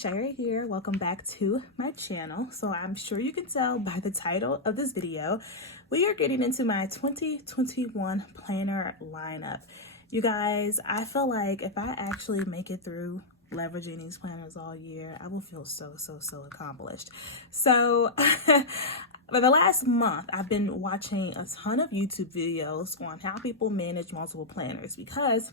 Shira here. Welcome back to my channel. So I'm sure you can tell by the title of this video, we are getting into my 2021 planner lineup. You guys, I feel like if I actually make it through leveraging these planners all year, I will feel so accomplished. So for the last month, I've been watching a ton of YouTube videos on how people manage multiple planners because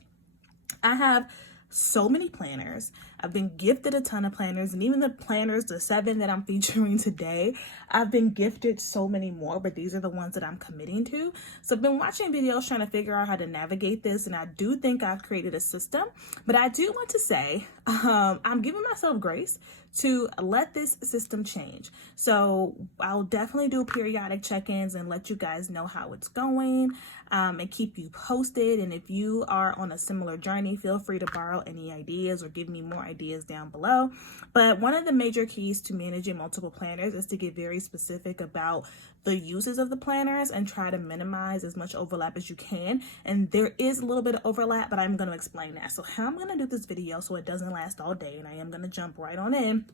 I have so many planners. I've been gifted a ton of planners, and even the planners, the 7 that I'm featuring today, I've been gifted so many more, but these are the ones that I'm committing to. So I've been watching videos trying to figure out how to navigate this, and I do think I've created a system, but I do want to say I'm giving myself grace to let this system change. So I'll definitely do periodic check-ins and let you guys know how it's going, and keep you posted. And if you are on a similar journey, feel free to borrow any ideas or give me more ideas down below. But one of the major keys to managing multiple planners is to get very specific about the uses of the planners and try to minimize as much overlap as you can. And there is a little bit of overlap, but I'm going to explain that. So how I'm going to do this video so it doesn't last all day, and I am going to jump right on in,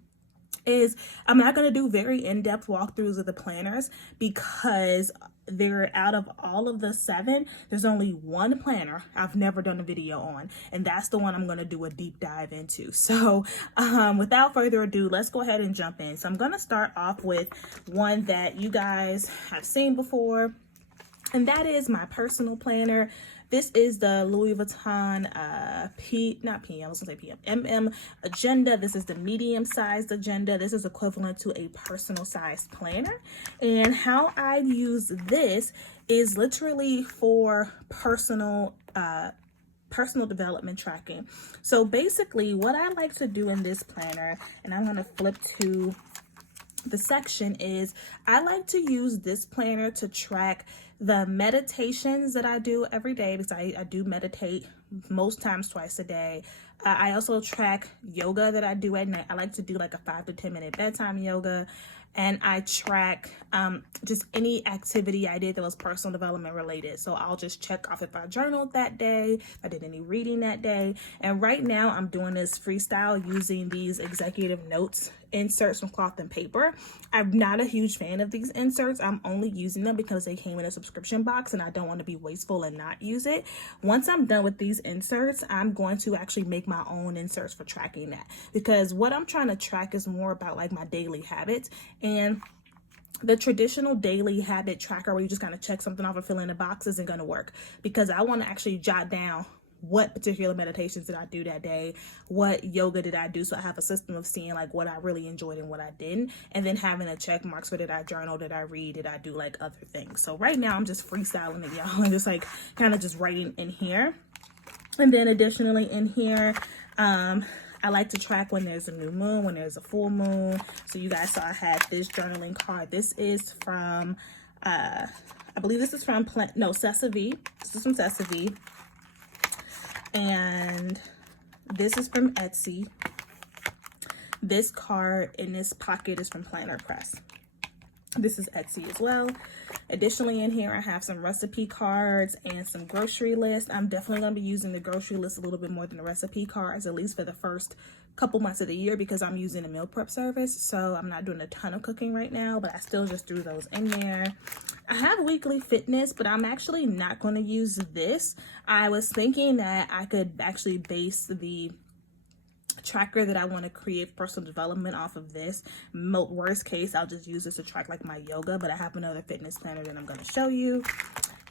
is I'm not going to do very in-depth walkthroughs of the planners because they're out of all of the 7, there's only one planner I've never done a video on, and that's the one I'm going to do a deep dive into. So without further ado, let's go ahead and jump in. So I'm going to start off with one that you guys have seen before, and that is my personal planner. This is the Louis Vuitton MM agenda. This is the medium-sized agenda. This is equivalent to a personal-sized planner. And how I use this is literally for personal development tracking. So basically, what I like to do in this planner, and I'm going to flip to the section, is I like to use this planner to track the meditations that I do every day, because I do meditate most times twice a day. I also track yoga that I do at night. I like to do like a 5 to 10 minute bedtime yoga. And I track just any activity I did that was personal development related. So I'll just check off if I journaled that day, if I did any reading that day. And right now I'm doing this freestyle using these executive notes inserts from cloth and paper. I'm not a huge fan of these inserts. I'm only using them because they came in a subscription box and I don't want to be wasteful and not use it. Once I'm done with these inserts, I'm going to actually make my own inserts for tracking that, because what I'm trying to track is more about like my daily habits. And the traditional daily habit tracker where you just kind of check something off or fill in a box isn't going to work, because I want to actually jot down what particular meditations did I do that day, what yoga did I do, so I have a system of seeing like what I really enjoyed and what I didn't, and then having a check marks for did I journal, did I read, did I do like other things. So right now I'm just freestyling it, y'all, and just like kind of just writing in here. And then additionally in here, I like to track when there's a new moon, when there's a full moon. So you guys saw I had this journaling card. This is from, I believe this is from, Sessavi. This is from Sessavi. And this is from Etsy. This card in this pocket is from Planner Press. This is Etsy as well. Additionally, in here, I have some recipe cards and some grocery lists. I'm definitely going to be using the grocery list a little bit more than the recipe cards, at least for the first couple months of the year, because I'm using a meal prep service. So I'm not doing a ton of cooking right now, but I still just threw those in there. I have weekly fitness, but I'm actually not going to use this. I was thinking that I could actually base the tracker that I want to create for personal development off of this. Worst case, I'll just use this to track like my yoga, but I have another fitness planner that I'm going to show you.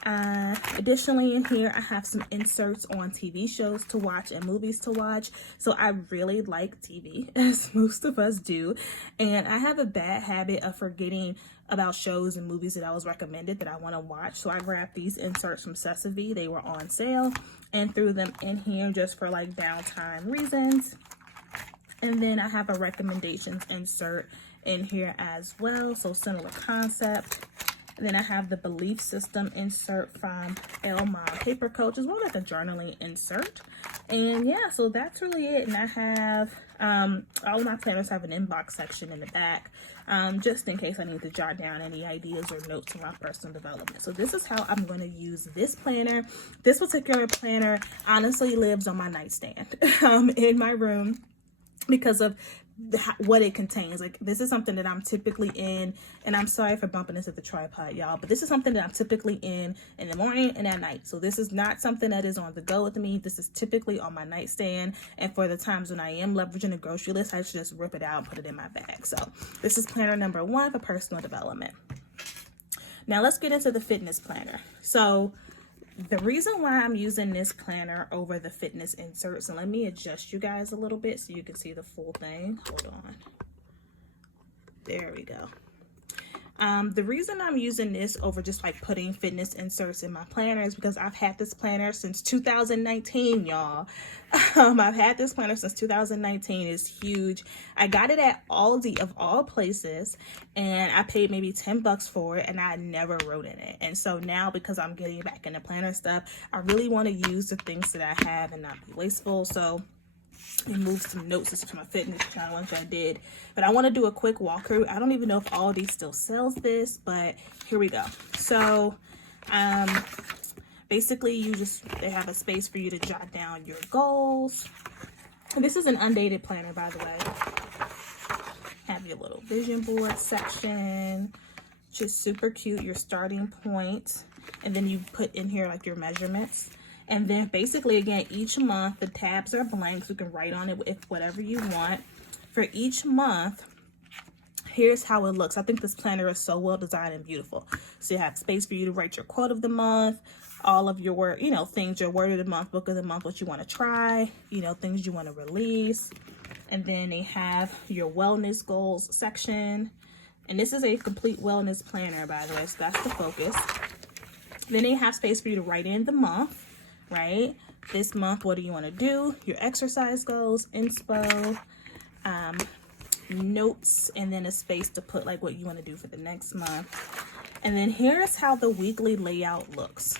Additionally, in here, I have some inserts on TV shows to watch and movies to watch. So I really like TV, as most of us do. And I have a bad habit of forgetting about shows and movies that I was recommended that I want to watch. So I grabbed these inserts from Sessavi. They were on sale and threw them in here just for like downtime reasons. And then I have a recommendations insert in here as well. So similar concept. And then I have the belief system insert from Elle Mom Paper Coach, as well as like a journaling insert. And yeah, so that's really it. And I have, all of my planners have an inbox section in the back, just in case I need to jot down any ideas or notes for my personal development. So this is how I'm going to use this planner. This particular planner honestly lives on my nightstand in my room, because of what it contains. Like, this is something that I'm typically in, and I'm sorry for bumping into the tripod, y'all, but this is something that I'm typically in the morning and at night. So this is not something that is on the go with me. This is typically on my nightstand, and for the times when I am leveraging a grocery list, I just rip it out and put it in my bag. So this is planner number 1 for personal development. Now let's get into the fitness planner. So the reason why I'm using this planner over the fitness inserts, and let me adjust you guys a little bit so you can see the full thing. Hold on. There we go. The reason I'm using this over just like putting fitness inserts in my planner is because I've had this planner since 2019, y'all. I've had this planner since 2019. It's huge. I got it at Aldi of all places, and I paid maybe 10 bucks for it, and I never wrote in it. And so now, because I'm getting back into planner stuff, I really want to use the things that I have and not be wasteful. So and move some notes into my fitness channel, which I did. But I want to do a quick walkthrough. I don't even know if Aldi still sells this, but here we go. So basically they have a space for you to jot down your goals. And this is an undated planner, by the way. Have your little vision board section, just super cute, your starting point. And then you put in here like your measurements. And then basically, again, each month the tabs are blank, so you can write on it with whatever you want. For each month, here's how it looks. I think this planner is so well designed and beautiful. So you have space for you to write your quote of the month, all of your, things, your word of the month, book of the month, what you want to try, things you want to release. And then they have your wellness goals section. And this is a complete wellness planner, by the way, so that's the focus. Then they have space for you to write in the month. Right? This month, what do you want to do? Your exercise goals, inspo, notes, and then a space to put like what you want to do for the next month. And then here's how the weekly layout looks.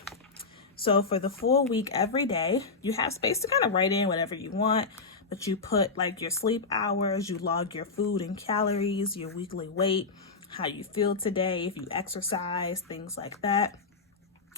So for the full week, every day, you have space to kind of write in whatever you want, but you put like your sleep hours, you log your food and calories, your weekly weight, how you feel today, if you exercise, things like that.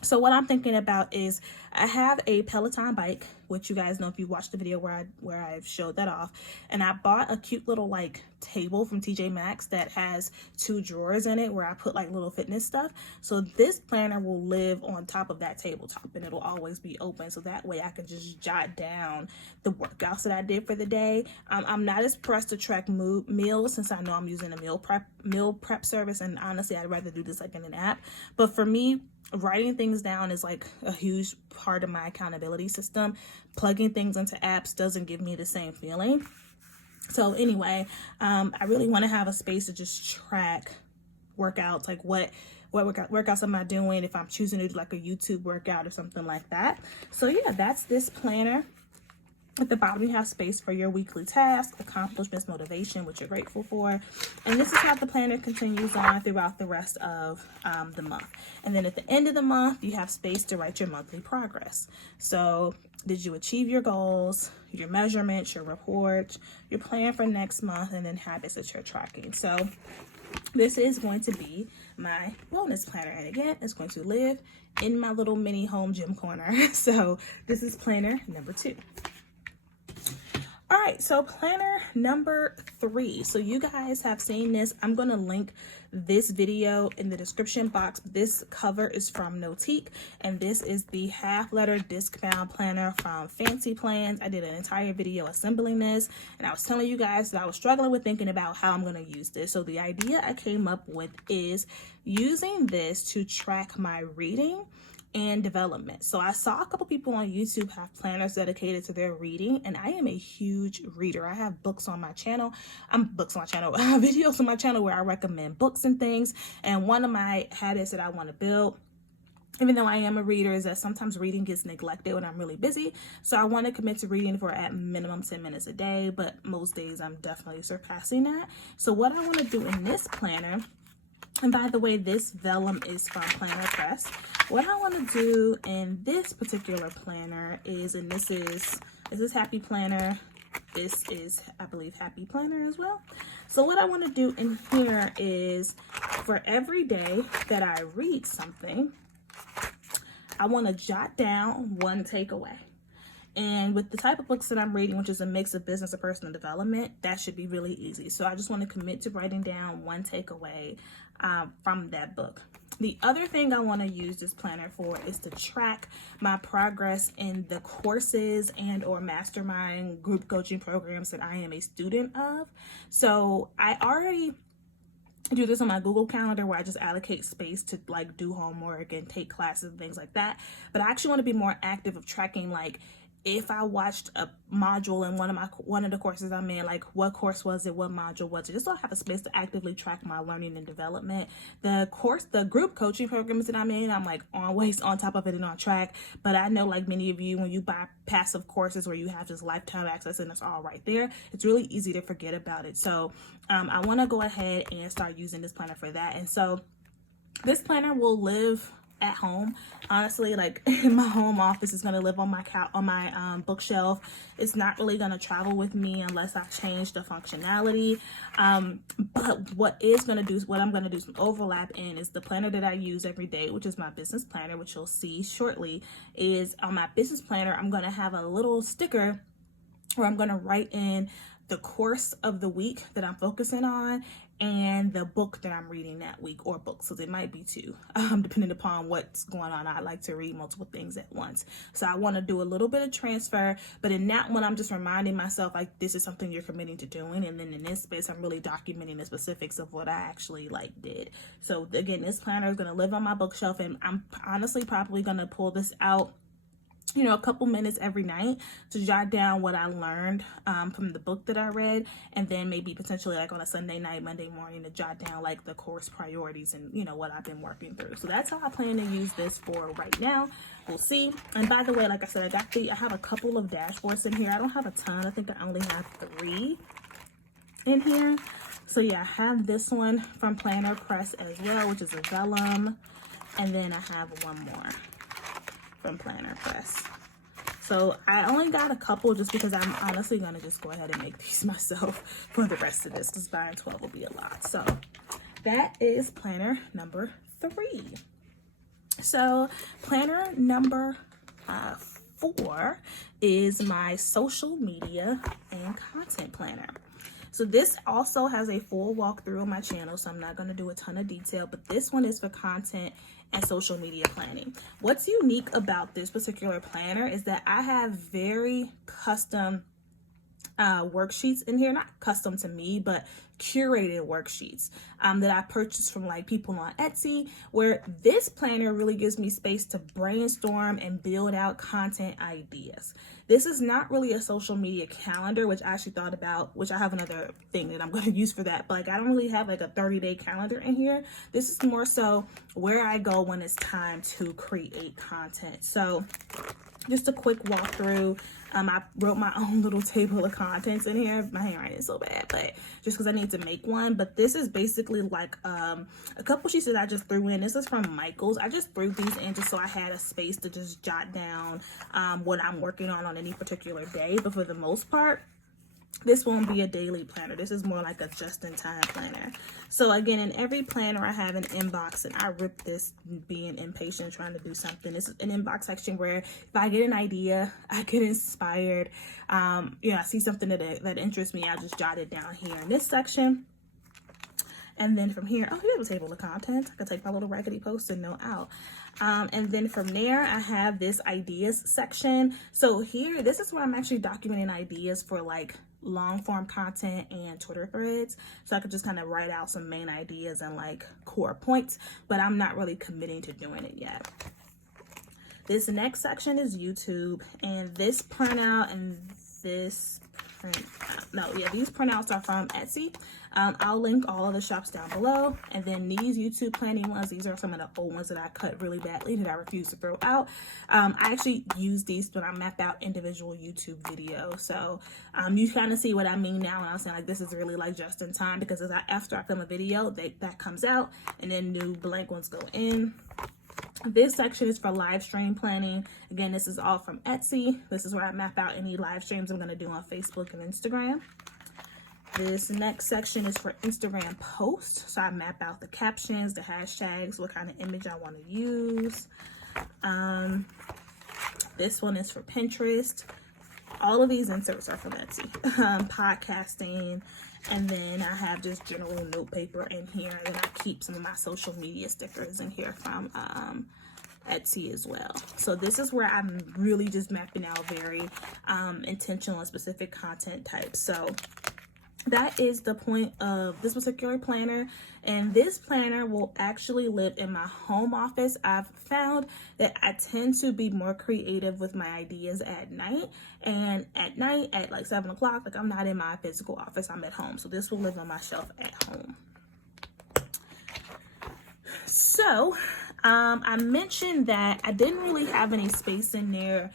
So what I'm thinking about is I have a Peloton bike, which you guys know if you watched the video where I've showed that off. And I bought a cute little like table from TJ Maxx that has 2 drawers in it where I put like little fitness stuff. So this planner will live on top of that tabletop, and it'll always be open. So that way I can just jot down the workouts that I did for the day. I'm not as pressed to track meals since I know I'm using a meal prep service. And honestly, I'd rather do this like in an app. But for me, writing things down is like a huge part of my accountability system. Plugging things into apps doesn't give me the same feeling. So anyway, I really want to have a space to just track workouts, like what workouts am I doing, if I'm choosing to do like a YouTube workout or something like that. So yeah, that's this planner. At the bottom, you have space for your weekly tasks, accomplishments, motivation, which you're grateful for. And this is how the planner continues on throughout the rest of the month. And then at the end of the month, you have space to write your monthly progress. So did you achieve your goals, your measurements, your report, your plan for next month, and then habits that you're tracking. So this is going to be my wellness planner. And again, it's going to live in my little mini home gym corner. So this is planner number 2. All right, so planner number 3. So you guys have seen this. I'm going to link this video in the description box. This cover is from Notique, and this is the half letter disc bound planner from Fancy Plans. I did an entire video assembling this, and I was telling you guys that I was struggling with thinking about how I'm going to use this. So the idea I came up with is using this to track my reading and development. So I saw a couple people on YouTube have planners dedicated to their reading, and I am a huge reader. I have books on my channel. Videos on my channel where I recommend books and things. And one of my habits that I want to build, even though I am a reader, is that sometimes reading gets neglected when I'm really busy. So I want to commit to reading for at minimum 10 minutes a day, but most days I'm definitely surpassing that. So what I want to do in this planner, and by the way, this vellum is from Planner Press. What I want to do in this particular planner is, and this is Happy Planner. This is, I believe, Happy Planner as well. So what I want to do in here is, for every day that I read something, I want to jot down one takeaway. And with the type of books that I'm reading, which is a mix of business and personal development, that should be really easy. So I just want to commit to writing down one takeaway from that book. The other thing I want to use this planner for is to track my progress in the courses and or mastermind group coaching programs that I am a student of. So I already do this on my Google Calendar where I just allocate space to like do homework and take classes and things like that. But I actually want to be more active of tracking, like if I watched a module in one of the courses I'm in, like what course was it, what module was it, just so I have a space to actively track my learning and development. The group coaching programs that I'm in, I'm like always on top of it and on track. But I know, like many of you, when you buy passive courses where you have just lifetime access and it's all right there, it's really easy to forget about it. So I want to go ahead and start using this planner for that. And so this planner will live at home. Honestly, like my home office is going to live on my bookshelf. It's not really going to travel with me unless I change the functionality. But what I'm going to do some overlap in is the planner that I use every day, which is my business planner, which you'll see shortly. Is on my business planner, I'm going to have a little sticker where I'm going to write in the course of the week that I'm focusing on and the book that I'm reading that week, or books, because it might be two, depending upon what's going on. I like to read multiple things at once. So I want to do a little bit of transfer, but in that one, I'm just reminding myself, like, this is something you're committing to doing. And then in this space, I'm really documenting the specifics of what I actually did. So again, this planner is going to live on my bookshelf, and I'm honestly probably going to pull this out a couple minutes every night to jot down what I learned from the book that I read, and then maybe potentially like on a Sunday night, Monday morning, to jot down like the course priorities and what I've been working through. So that's how I plan to use this for right now. We'll see. And by the way, like I said, I have a couple of dashboards in here. I don't have a ton. I think I only have 3 in here. So yeah, I have this one from Planner Press as well, which is a vellum, and then I have one more from Planner Press. So I only got a couple just because I'm honestly going to just go ahead and make these myself for the rest of this, because buying 12 will be a lot. So that is planner number 3. So planner number 4 is my social media and content planner. So this also has a full walkthrough on my channel, so I'm not going to do a ton of detail, but this one is for content and social media planning. What's unique about this particular planner is that I have very custom worksheets in here, not custom to me, but curated worksheets that I purchased from like people on Etsy, where this planner really gives me space to brainstorm and build out content ideas. This is not really a social media calendar, which I actually thought about, which I have another thing that I'm going to use for that, but like I don't really have like a 30-day calendar in here. This is more so where I go when it's time to create content. So just a quick walkthrough. I wrote my own little table of contents in here. My handwriting is so bad, but just because I need to make one. But this is basically like a couple sheets that I just threw in. This is from Michael's. I just threw these in just so I had a space to just jot down what I'm working on any particular day. But for the most part, this won't be a daily planner. This is more like a just-in-time planner. So again, in every planner, I have an inbox, and I rip this being impatient, trying to do something. This is an inbox section where if I get an idea, I get inspired, I see something that interests me, I just jot it down here in this section. And then from here, we have a table of contents. I can take my little raggedy Post-it note out. And then from there, I have this ideas section. So here, this is where I'm actually documenting ideas for like long form content and Twitter threads. So I could just kind of write out some main ideas and like core points, but I'm not really committing to doing it yet. This next section is YouTube, and this printout and this these printouts are from Etsy. I'll link all of the shops down below. And then these YouTube planning ones, these are some of the old ones that I cut really badly that I refuse to throw out. I actually use these when I map out individual YouTube videos. So you kind of see what I mean now when I'm saying like this is really like just in time, because after I film a video, that comes out and then new blank ones go in. This section is for live stream planning. Again, this is all from Etsy. This is where I map out any live streams I'm going to do on Facebook and Instagram. This next section is for Instagram posts. So I map out the captions, the hashtags, what kind of image I want to use. This one is for Pinterest. All of these inserts are from Etsy. Podcasting, and then I have just general note paper in here. And then I keep some of my social media stickers in here from Etsy as well. So this is where I'm really just mapping out very intentional and specific content types. So that is the point of this particular planner, and this planner will actually live in my home office. I've found that I tend to be more creative with my ideas at night, and at night at like 7 o'clock, like I'm not in my physical office, I'm at home. So this will live on my shelf at home. So I mentioned that I didn't really have any space in there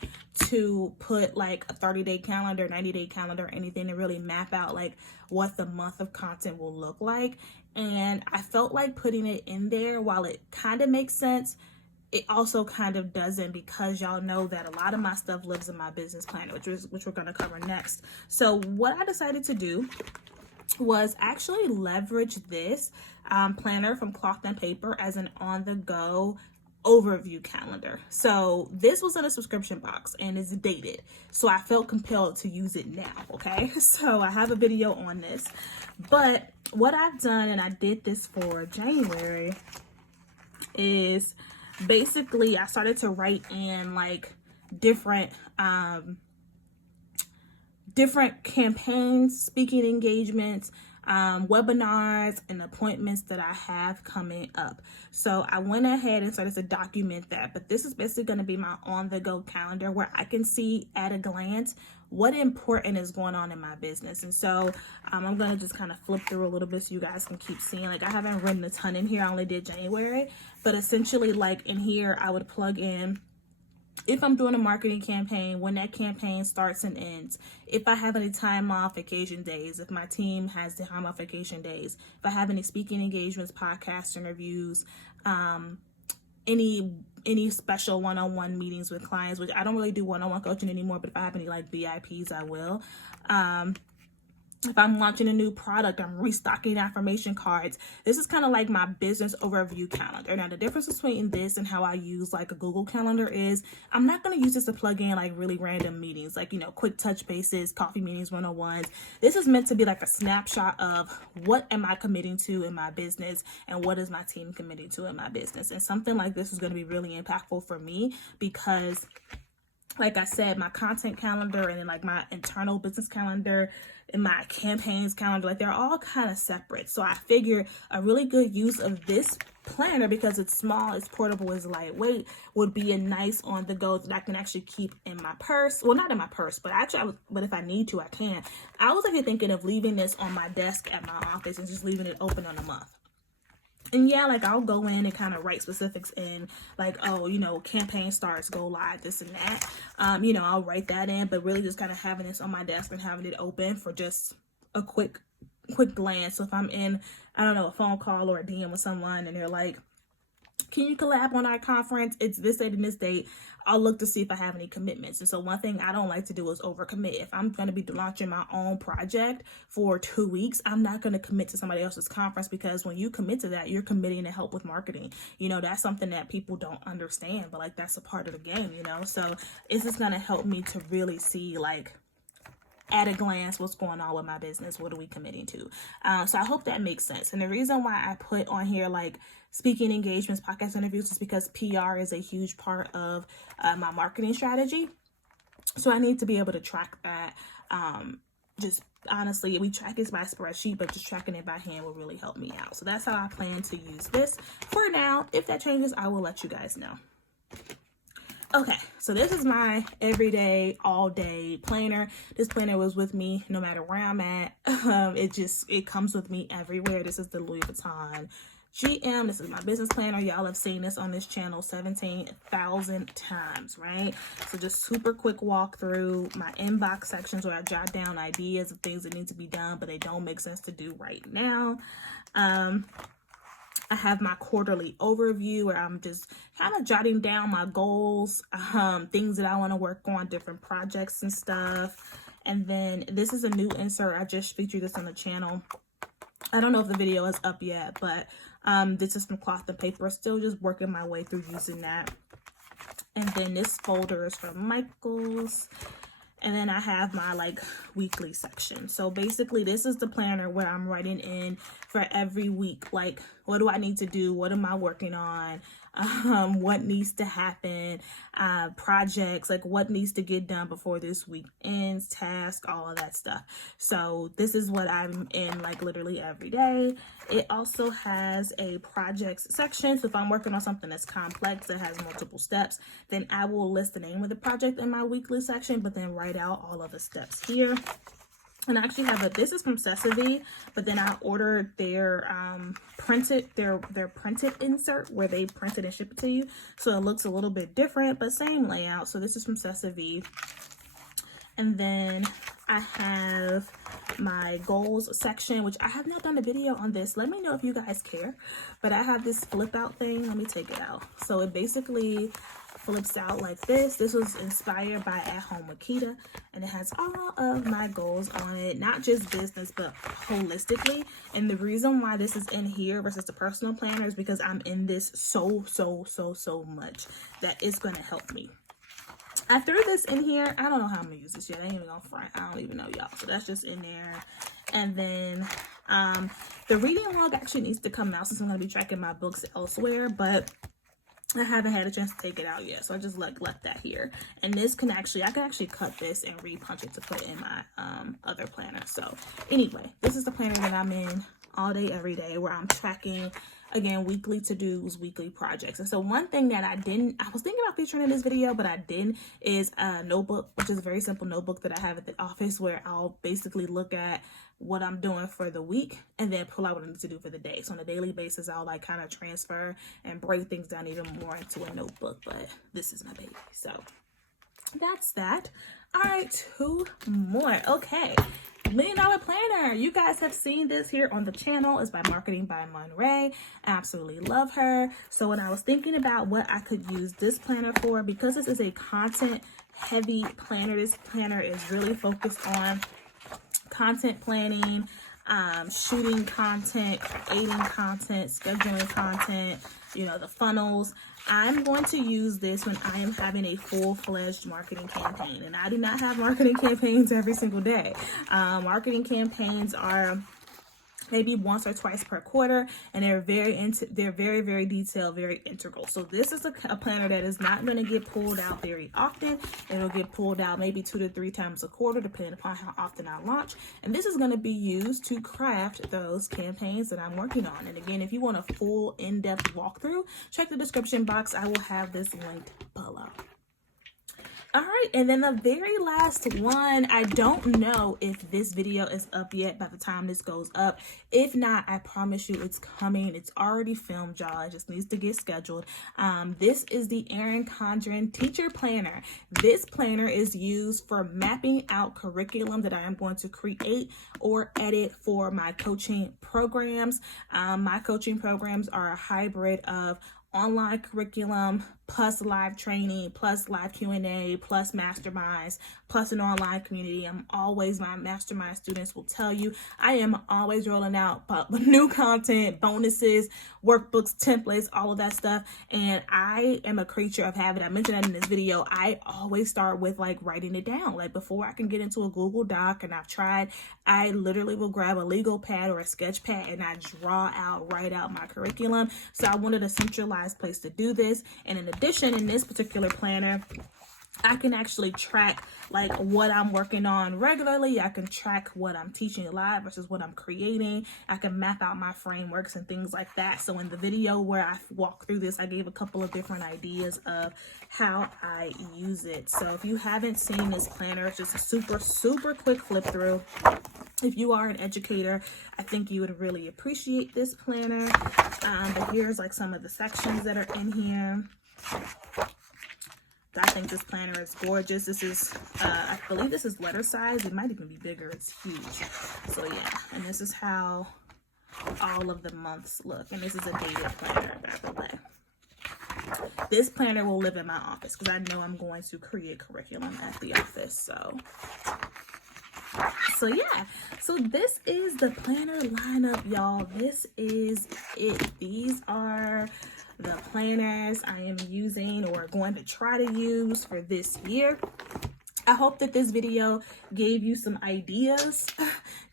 to put like a 30-day calendar, 90-day calendar, anything to really map out like what the month of content will look like. And I felt like putting it in there, while it kind of makes sense, it also kind of doesn't, because y'all know that a lot of my stuff lives in my business planner, which we're going to cover next. So what I decided to do was actually leverage this planner from Cloth and Paper as an on-the-go overview calendar. So this was in a subscription box and is dated, so I felt compelled to use it now. Okay, so I have a video on this, but what I've done, and I did this for January, is basically I started to write in like different campaigns, speaking engagements, webinars, and appointments that I have coming up. So I went ahead and started to document that, but this is basically going to be my on-the-go calendar where I can see at a glance what important is going on in my business. And so I'm going to just kind of flip through a little bit so you guys can keep seeing. Like, I haven't written a ton in here, I only did January, but essentially like in here I would plug in if I'm doing a marketing campaign, when that campaign starts and ends, if I have any time off, vacation days, if my team has the time off, vacation days, if I have any speaking engagements, podcast interviews, any special one-on-one meetings with clients, which I don't really do one-on-one coaching anymore, but if I have any like VIPs, I will. If I'm launching a new product, I'm restocking affirmation cards. This is kind of like my business overview calendar. Now, the difference between this and how I use like a Google Calendar is I'm not going to use this to plug in like really random meetings, like, you know, quick touch bases, coffee meetings, one-on-ones. This is meant to be like a snapshot of what am I committing to in my business and what is my team committing to in my business. And something like this is going to be really impactful for me because, like I said, my content calendar and then like my internal business calendar and my campaigns calendar, like they're all kind of separate. So I figure a really good use of this planner, because it's small, it's portable, it's lightweight, would be a nice on the go that I can actually keep in my purse. Well, not in my purse, but actually, but if I need to, I can. I was actually thinking of leaving this on my desk at my office and just leaving it open on a month. And yeah, like I'll go in and kind of write specifics in, like, oh, you know, campaign starts, go live, this and that. You know, I'll write that in, but really just kind of having this on my desk and having it open for just a quick glance. So if I'm in, I don't know, a phone call or a DM with someone and they're like, can you collab on our conference? It's this date and this date. I'll look to see if I have any commitments. And so one thing I don't like to do is overcommit. If I'm going to be launching my own project for 2 weeks, I'm not going to commit to somebody else's conference, because when you commit to that, you're committing to help with marketing. You know, that's something that people don't understand, but like that's a part of the game, you know? So it's just going to help me to really see like at a glance what's going on with my business, what are we committing to. So I hope that makes sense. And the reason why I put on here like speaking engagements, podcast interviews, is because PR is a huge part of my marketing strategy. So I need to be able to track that. Just honestly, we track it by spreadsheet, but just tracking it by hand will really help me out. So that's how I plan to use this for now. If that changes, I will let you guys know. Okay, so this is my everyday, all day planner. This planner was with me no matter where I'm at. It comes with me everywhere. This is the Louis Vuitton GM. This is my business planner. Y'all have seen this on this channel 17,000 times, right? So just super quick walk through my inbox sections where I jot down ideas of things that need to be done, but they don't make sense to do right now. I have my quarterly overview where I'm just kind of jotting down my goals, things that I want to work on, different projects and stuff. And then this is a new insert. I just featured this on the channel. I don't know if the video is up yet, but this is from Cloth and Paper. Still just working my way through using that. And then this folder is from Michaels. And then I have my like weekly section. So basically this is the planner where I'm writing in for every week, like what do I need to do? What am I working on? What needs to happen, projects, like what needs to get done before this week ends, task, all of that stuff. So this is what I'm in like literally every day. It also has a projects section. So if I'm working on something that's complex, that has multiple steps, then I will list the name of the project in my weekly section, but then write out all of the steps here. And I actually have this is from Sesame, but then I ordered their printed insert where they print it and ship it to you. So it looks a little bit different, but same layout. So this is from Sesame. And then I have my goals section, which I have not done a video on this. Let me know if you guys care. But I have this flip out thing. Let me take it out. So it basically flips out like this. This was inspired by At Home with Keita, and it has all of my goals on it, not just business but holistically. And the reason why this is in here versus the personal planner is because I'm in this so much that it's going to help me. I threw this in here. I don't know how I'm gonna use this yet. I ain't even gonna front. I don't even know, y'all. So that's just in there. And then the reading log actually needs to come out since I'm gonna be tracking my books elsewhere, but I haven't had a chance to take it out yet. So I just left that here. And this can actually, I can actually cut this and repunch it to put in my other planner. So anyway, this is the planner that I'm in all day, every day, where I'm tracking, again, weekly to-dos, weekly projects. And so one thing that I was thinking about featuring in this video, but I didn't, is a notebook, which is a very simple notebook that I have at the office where I'll basically look at what I'm doing for the week and then pull out what I need to do for the day. So on a daily basis, I'll like kind of transfer and break things down even more into a notebook, but this is my baby. So that's that. All right, 2 more. Okay. $1 Million Planner. You guys have seen this here on the channel. It's by Marketing by Monray. I absolutely love her. So when I was thinking about what I could use this planner for, because this is a content heavy planner, this planner is really focused on content planning, shooting content, creating content, scheduling content, you know, the funnels. I'm going to use this when I am having a full-fledged marketing campaign, and I do not have marketing campaigns every single day. Marketing campaigns are maybe once or twice per quarter, and they're very detailed, very integral. So this is a planner that is not going to get pulled out very often. It'll get pulled out maybe 2 to 3 times a quarter, depending upon how often I launch. And this is going to be used to craft those campaigns that I'm working on. And again, if you want a full in-depth walkthrough, check the description box. I will have this linked below. All right, and then the very last one, I don't know if this video is up yet by the time this goes up. If not, I promise you it's coming. It's already filmed, y'all. It just needs to get scheduled. This is the Erin Condren Teacher Planner. This planner is used for mapping out curriculum that I am going to create or edit for my coaching programs. My coaching programs are a hybrid of online curriculum plus live training plus live Q&A plus masterminds plus an online community. My mastermind students will tell you I am always rolling out new content, bonuses, workbooks, templates, all of that stuff. And I am a creature of habit. I mentioned that in this video. I always start with like writing it down. Like before I can get into a Google Doc, and I've tried, I literally will grab a legal pad or a sketch pad and I write out my curriculum. So I wanted a centralized place to do this. And in addition, in this particular planner, I can actually track like what I'm working on regularly. I can track what I'm teaching live versus what I'm creating. I can map out my frameworks and things like that. So in the video where I walk through this, I gave a couple of different ideas of how I use it. So if you haven't seen this planner, it's just a super quick flip through. If you are an educator, I think you would really appreciate this planner. But here's like some of the sections that are in here. I think this planner is gorgeous. This is, I believe this is letter size. It might even be bigger. It's huge. So yeah, and this is how all of the months look. And this is a dated planner, by the way. This planner will live in my office because I know I'm going to create curriculum at the office. So yeah, so this is the planner lineup, y'all. This is it. These are the planners I am using or going to try to use for this year. I hope that this video gave you some ideas,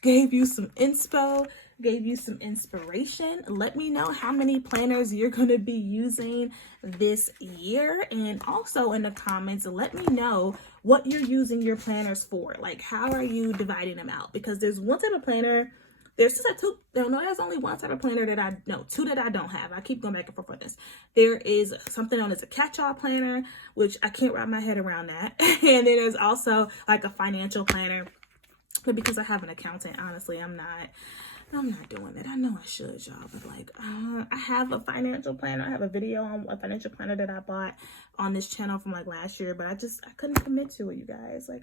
gave you some inspo, gave you some inspiration. Let me know how many planners you're going to be using this year. And also in the comments, let me know what you're using your planners for. Like, how are you dividing them out? Because there's one type of planner. There's there's only one type of planner two that I don't have. I keep going back and forth with this. There is something known as a catch-all planner, which I can't wrap my head around that. And then there's also like a financial planner. But because I have an accountant, honestly, I'm not doing that. I know I should, y'all, but like, I have a financial planner. I have a video on a financial planner that I bought on this channel from like last year, but I couldn't commit to it, you guys. Like,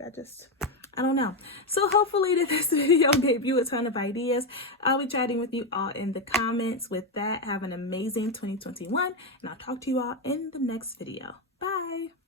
I don't know. So hopefully that this video gave you a ton of ideas. I'll be chatting with you all in the comments. With that, have an amazing 2021, and I'll talk to you all in the next video.